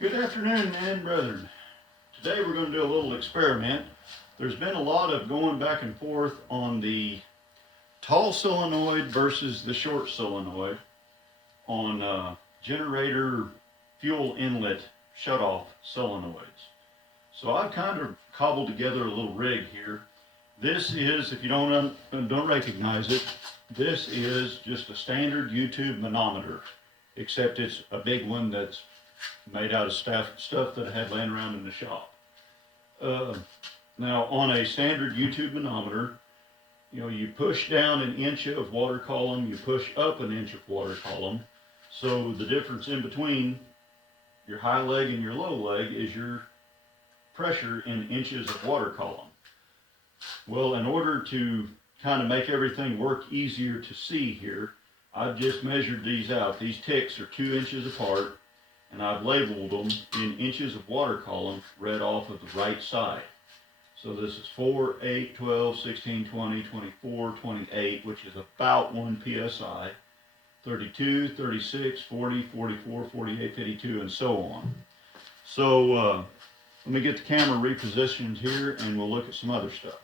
Good afternoon, men and brethren. Today we're going to do a little experiment. There's been a lot of going back and forth on the tall solenoid versus the short solenoid on generator fuel inlet shutoff solenoids. So I've kind of cobbled together a little rig here. This is, if you don't recognize it, this is just a standard YouTube manometer, except it's a big one that's made out of stuff that I had laying around in the shop. Now, on a standard YouTube manometer, you push down an inch of water column, you push up an inch of water column. So the difference in between your high leg and your low leg is your pressure in inches of water column. Well, in order to kind of make everything work easier to see here, I've just measured these out. These ticks are 2 inches apart, and I've labeled them in inches of water column read off of the right side. So this is 4, 8, 12, 16, 20, 24, 28, which is about 1 psi, 32, 36, 40, 44, 48, 52, and so on. So let me get the camera repositioned here and we'll look at some other stuff.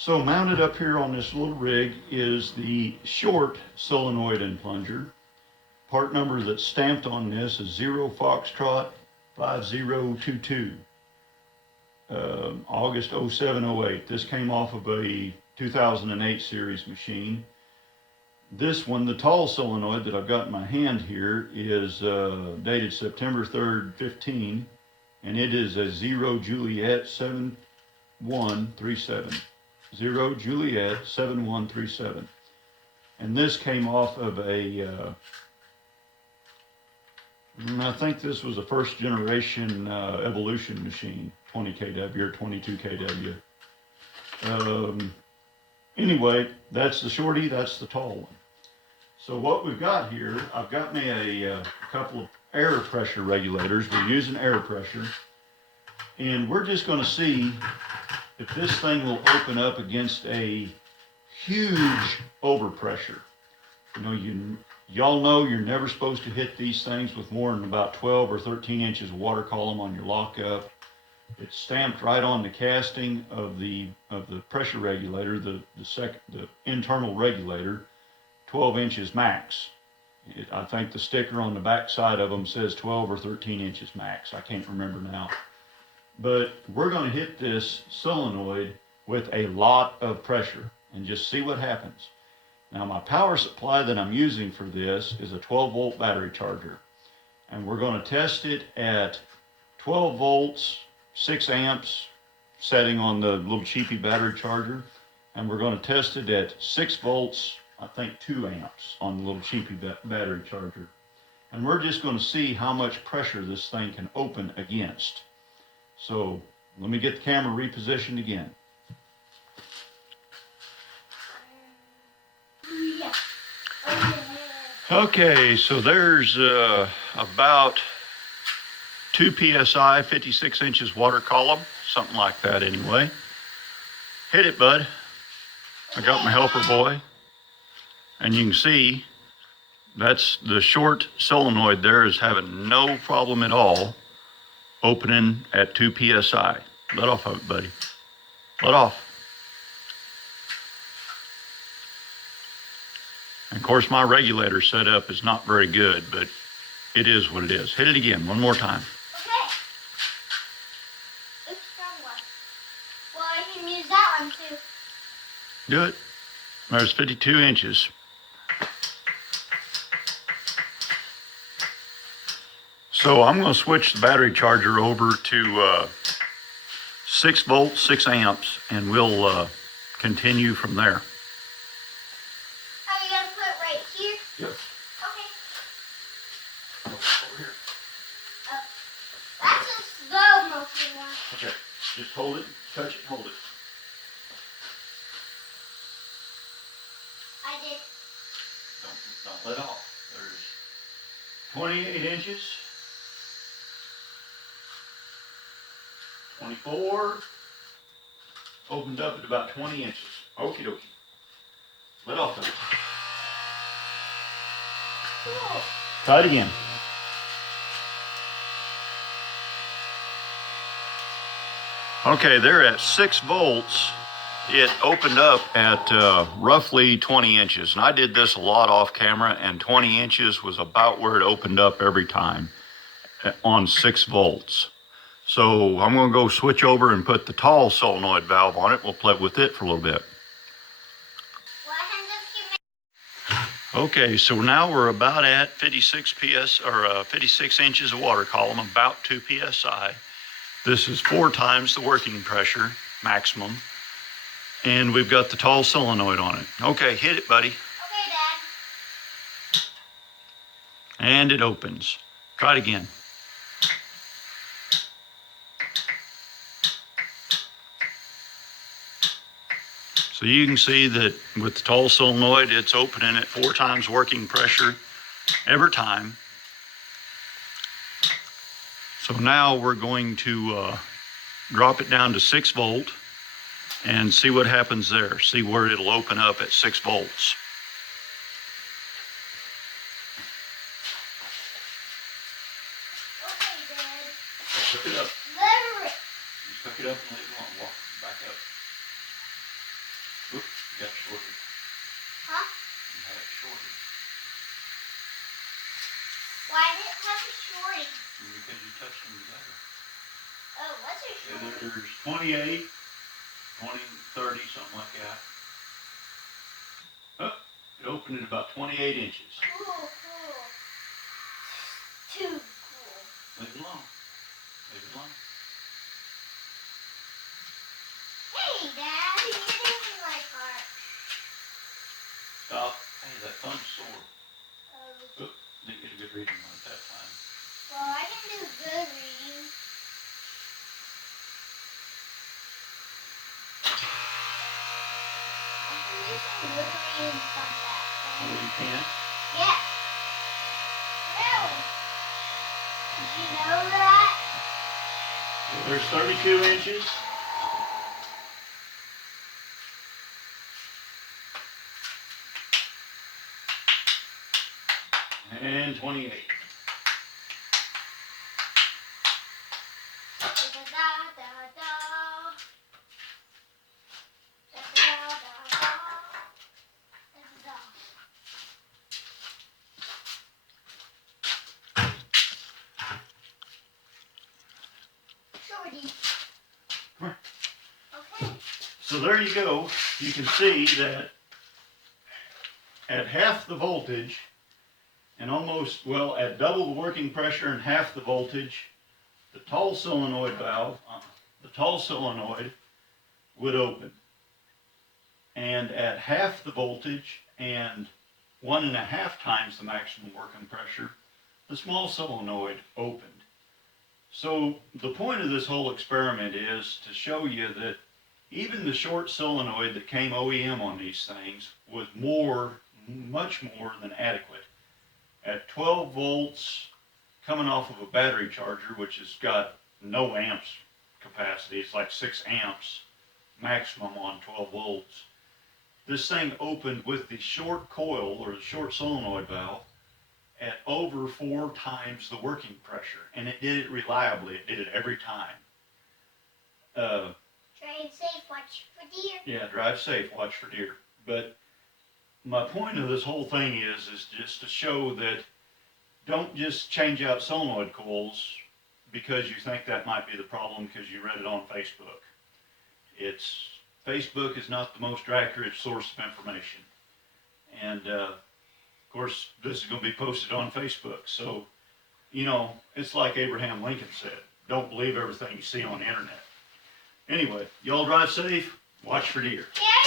So mounted up here on this little rig is the short solenoid and plunger. Part number that's stamped on this is 0 Foxtrot 5022, August 0708. This came off of a 2008 series machine. This one, the tall solenoid that I've got in my hand here, is dated September 3rd, 15, and it is a 0 Juliet 7137. 0 Juliet 7137. And this came off of a I think this was a first generation evolution machine, 20 kW or 22 kW. Anyway, that's the shorty, that's the tall one. So what we've got here, I've got me a couple of air pressure regulators. We're using air pressure, and we're just going to see if this thing will open up against a huge overpressure. Y'all know you're never supposed to hit these things with more than about 12 or 13 inches of water column on your lockup. It's stamped right on the casting of the pressure regulator, the internal regulator, 12 inches max. I think the sticker on the back side of them says 12 or 13 inches max. I can't remember now. But we're going to hit this solenoid with a lot of pressure and just see what happens. Now, my power supply that I'm using for this is a 12-volt battery charger. And we're going to test it at 12 volts, 6 amps, setting on the little cheapy battery charger. And we're going to test it at 6 volts, I think 2 amps on the little cheapy battery charger. And we're just going to see how much pressure this thing can open against. So let me get the camera repositioned again. Okay, so there's about 2 psi, 56 inches water column, something like that anyway. Hit it, bud. I got my helper boy. And you can see that's the short solenoid there is having no problem at all opening at 2 psi. Let off of it, buddy. Let off. And of course, my regulator setup is not very good, but it is what it is. Hit it again, one more time. Okay. Oops, wrong one. Well, I can use that one too. Do it. There's 52 inches. So I'm going to switch the battery charger over to 6 volts, 6 amps, and we'll continue from there. Are you going to put it right here? Yep. Okay. Over here. That's a slow motion one. Okay. Just hold it, touch it, hold it. I did. Don't let off. There's 28 inches. 24, opened up at about 20 inches. Okie dokie. Let off of it. Cool. Try it again. Okay, they're at 6 volts. It opened up at roughly 20 inches. And I did this a lot off camera, and 20 inches was about where it opened up every time on 6 volts. So I'm going to go switch over and put the tall solenoid valve on it. We'll play with it for a little bit. Okay, so now we're about at 56 inches of water column, about 2 psi. This is 4 times the working pressure maximum, and we've got the tall solenoid on it. Okay, hit it, buddy. Okay, Dad. And it opens. Try it again. So you can see that with the tall solenoid, it's opening at 4 times working pressure every time. So now we're going to drop it down to 6 volt and see what happens there. See where it'll open up at 6 volts. Okay, Dad. Pick it up. Lever it. Just pick it up and leave it alone. Walk back up. Oop, you got it shorted. Huh? You had it shorted. Why did it have a shorty? Because you touched them together. Oh, what's a shorty? There's 28, 20, 30, something like that. Oh, it opened at about 28 inches. Cool, cool. Too cool. Leave it alone. Leave it alone. Hey, Dad, you're hitting my part. Stop. Hey, that thumb's sore. Oh. Oop, didn't get a good reading on it that time. Well, I can do good reading. I can do some good reading from that Oh, thing. you can? Yeah. Really? Did you know that? There's 32 inches. And 28. Shorty. Come here. Okay. So there you go. You can see that at half the voltage and almost, well, at double the working pressure and half the voltage, the tall solenoid valve, the tall solenoid would open. And at half the voltage and 1.5 times the maximum working pressure, the small solenoid opened. So the point of this whole experiment is to show you that even the short solenoid that came OEM on these things was much more than adequate. At 12 volts, coming off of a battery charger, which has got no amps capacity, it's like 6 amps maximum on 12 volts. This thing opened with the short coil, or the short solenoid valve, at over 4 times the working pressure, and it did it reliably. It did it every time. Drive safe, watch for deer. Yeah, drive safe, watch for deer. But my point of this whole thing is just to show that don't just change out solenoid coils because you think that might be the problem because you read it on Facebook. Facebook is not the most accurate source of information. And of course, this is going to be posted on Facebook. So, you know, it's like Abraham Lincoln said, don't believe everything you see on the internet. Anyway, y'all drive safe, watch for deer. Yeah.